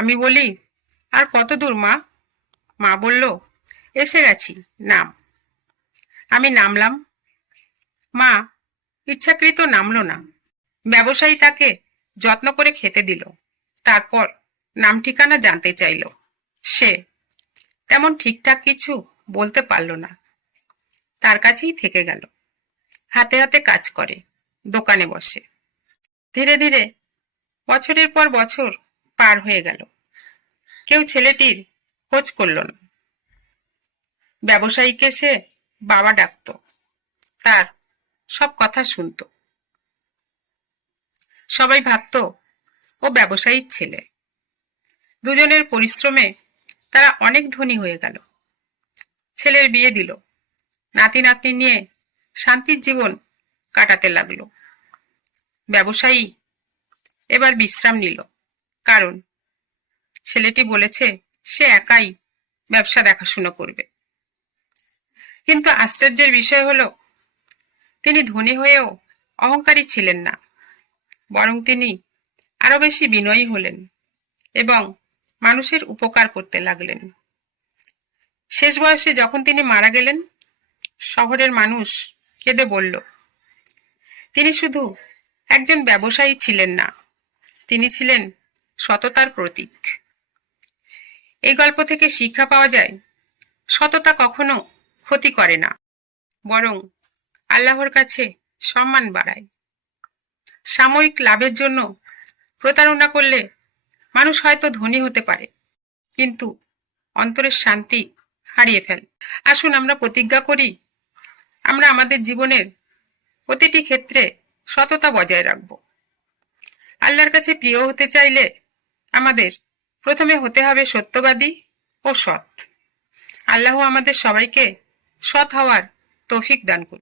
আমি বলি, আর কত দূর মা? মা বলল, এসে গেছি, নাম। আমি নামলাম। মা ইচ্ছাকৃত নামলো না। ব্যবসায়ী তাকে যত্ন করে খেতে দিল। তারপর নাম ঠিকানা জানতে চাইল। সে তেমন ঠিকঠাক কিছু বলতে পারল না। তার কাছেই থেকে গেল। হাতে হাতে কাজ করে, দোকানে বসে। ধীরে ধীরে বছরের পর বছর পার হয়ে গেল। কেউ ছেলেটির খোঁজ করল না। ব্যবসায়ীকে সে বাবা ডাকত, তার সব কথা শুনত। সবাই ভাবত ও ব্যবসায়ীর ছেলে। দুজনের পরিশ্রমে তারা অনেক ধনী হয়ে গেল। ছেলের বিয়ে দিল। নাতি নাতনি নিয়ে শান্তির জীবন কাটাতে লাগলো। ব্যবসায়ী এবার বিশ্রাম নিল, কারণ ছেলেটি বলেছে সে একাই ব্যবসা দেখাশোনা করবে। কিন্তু আশ্চর্যের বিষয় হলো, তিনি ধনী হয়েও অহংকারী ছিলেন না, বরং তিনি আরো বেশি বিনয়ী হলেন এবং মানুষের উপকার করতে লাগলেন। শেষ বয়সে যখন তিনি মারা গেলেন, শহরের মানুষ কেঁদে বলল, তিনি শুধু একজন ব্যবসায়ী ছিলেন না, তিনি ছিলেন সততার প্রতীক। এই গল্প থেকে শিক্ষা পাওয়া যায়, সততা কখনো ক্ষতি করে না, বরং আল্লাহর কাছে সম্মান বাড়ায়। সাময়িক লাভের জন্য প্রতারণা করলে মানুষ হয়তো ধনী হতে পারে, কিন্তু অন্তরের শান্তি হারিয়ে ফেলে। আসুন আমরা প্রতিজ্ঞা করি, আমরা আমাদের জীবনের প্রতিটি ক্ষেত্রে সততা বজায় রাখব। আল্লাহর কাছে প্রিয় হতে চাইলে আমাদের প্রথমে হতে হবে সত্যবাদী ও সৎ। আল্লাহ আমাদের সবাইকে সৎ হওয়ার তৌফিক দান করুন।